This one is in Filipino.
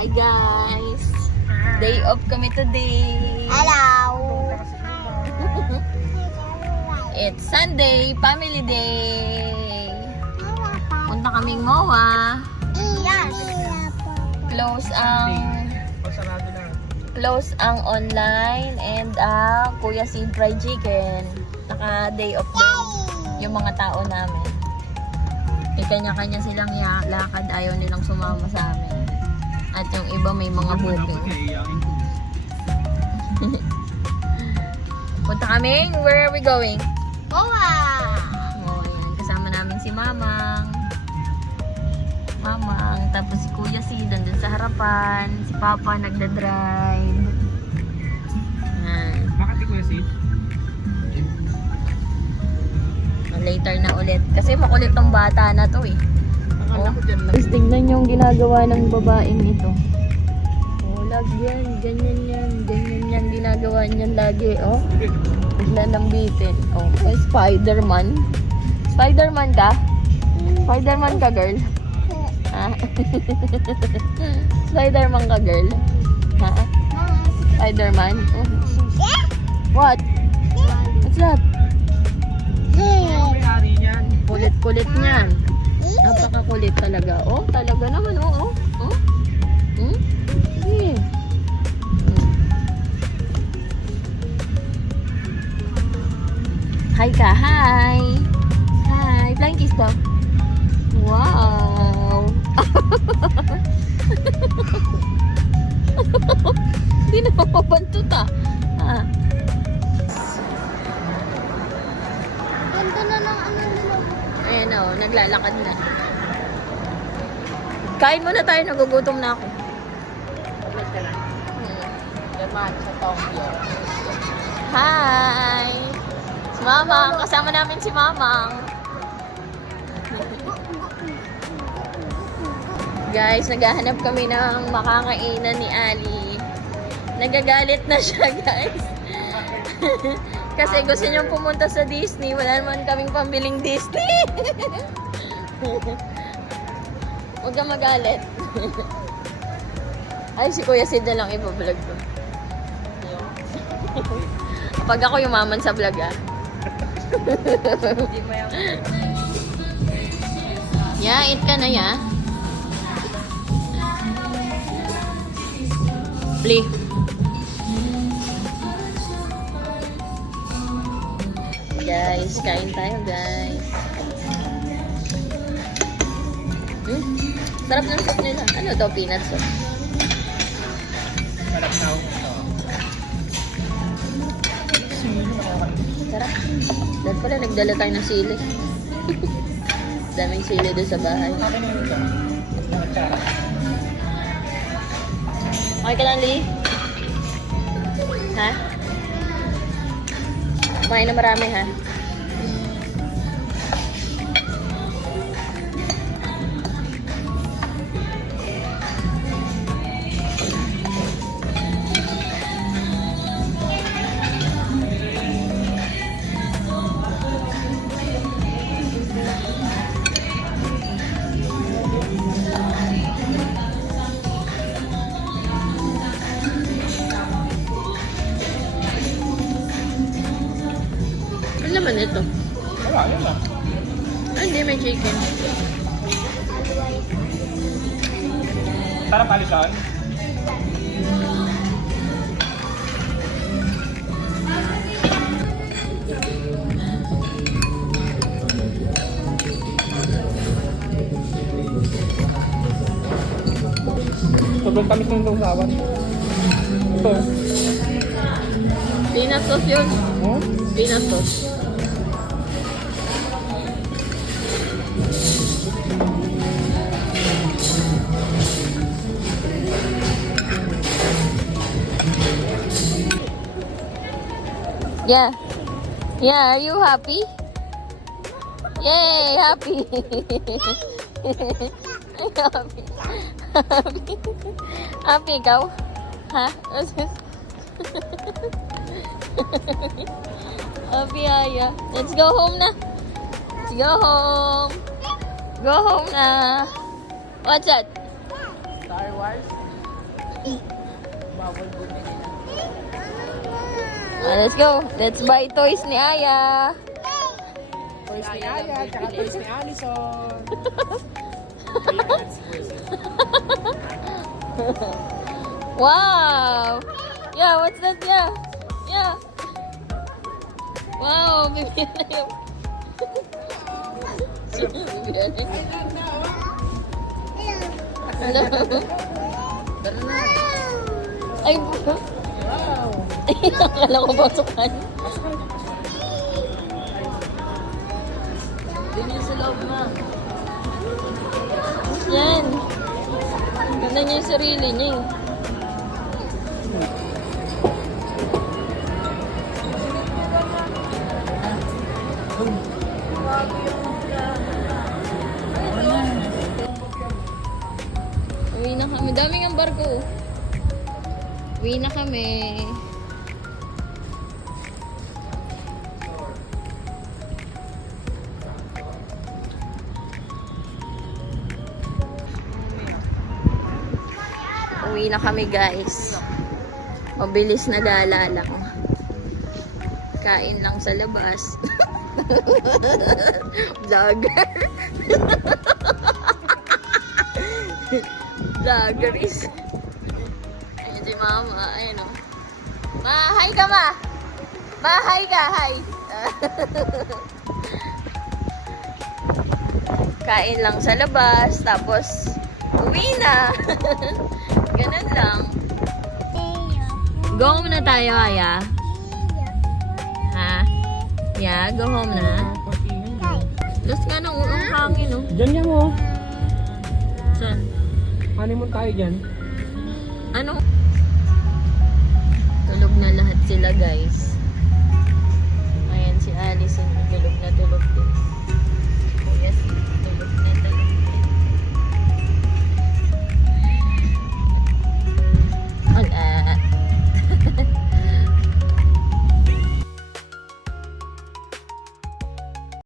Hi guys! Day off kami today. Hello! It's Sunday, family day. Punta kaming MOA. Yes! Close ang online and Kuya Sid Fried Chicken. Naka day off din yung mga tao namin. May kanya-kanya silang lakad, ayaw nilang sumama sa amin. At yung iba may mga booking. Punta kaming, where are we going? Boa! Oh, ayan. Kasama namin si Mamang. Tapos si Kuya si dun sa harapan. Si Papa nagda-drive. Ayan. Bakit di Kuya Sid? Later na ulit. Kasi makulit tong bata na to eh. Akala ko dyan lang. Tapos tingnan yung ginagawa ng babaeng ito. Oh, lagyan. Ganyan yan. Ganyan yan. Ginagawa niyan lagi. Oh. Naglalambitin. Oh, may Spider-Man. Spider-Man ka? Spider-Man ka, girl? Ha? Spider-Man ka, girl? Ha? Spider-Man? Oh. What? What's that? Ano may-ari niyan? Kulit-kulit niyan. Napakakulit talaga. Oh, talaga naman. Oh, oh. Oh. Hmm? Sige. Hi ka, hi. Hi. Flying kiss daw. Wow. Hindi na mapabantot ah. Ah. Ganda na ng ano nila. Ayan o, naglalakad na. Kain muna tayo, nagugutom na ako. Sa Tokyo. Hi! Si Mamang, kasama namin si Mamang. Guys, naghahanap kami ng makakainan ni Ali. Nagagalit na siya, guys. Kasi gusto niyang pumunta sa Disney. Wala naman kaming pambiling Disney. Huwag kang magalit. Ay, si Kuya Sid na lang ibablog ko. Pag ako yumaman sa vlog ah. Yeah, eat ka na ya. Play. Guys, kain tayo guys. Sarap ng soup nila. Ano daw, peanut sauce? Sarap na ako. Sarap. Dahil pala nagdala tayo ng sili. Daming sili doon sa bahay. Akin na yun ito. Okay ka lang, Lee? Ha? Kumain na marami, ha? Ano naman ito? Wala, yun lang. Ah, hindi, may chicken. Sarap alisan. Sobrang tamis ng tungsawan. Ito. Peanut sauce yun. Oh? Peanut sauce. Yeah. Yeah, are you happy? Yay, happy. Happy. Happy. Happy ikaw? Ha? Happy Aya. Let's go home na. Let's go home. Go home na. What's that? Star Wars? Let's go. Let's buy toys ni Aya. Toys ni Aya, tsaka toys ni Allison. Wow! Yeah, what's that? Yeah. Yeah. Wow, bibili na yung... Hello. Tara na. Ay, Wow! akala ko basukan. Din yun sa loob na. Yan. Ganda niya yung sarili niya eh. Uwi na kami. Daming ang barko. Uwi na kami. Uwi na kami guys. Mabilis na gala lang. Kain lang sa labas. Vlogger. Vloggeries. Ayun si mama. Ayun o. Ma, hi ka ma. Ma, hi ka. Hi. Kain lang sa labas. Tapos, uwi na. Ganun lang. Go home na tayo, Aya. Ha? Yeah, go home na. Tapos nga nang ang hangin, oh. Diyan yan mo. Saan? Honeymoon tayo dyan. Ano? Tulog na lahat sila, guys.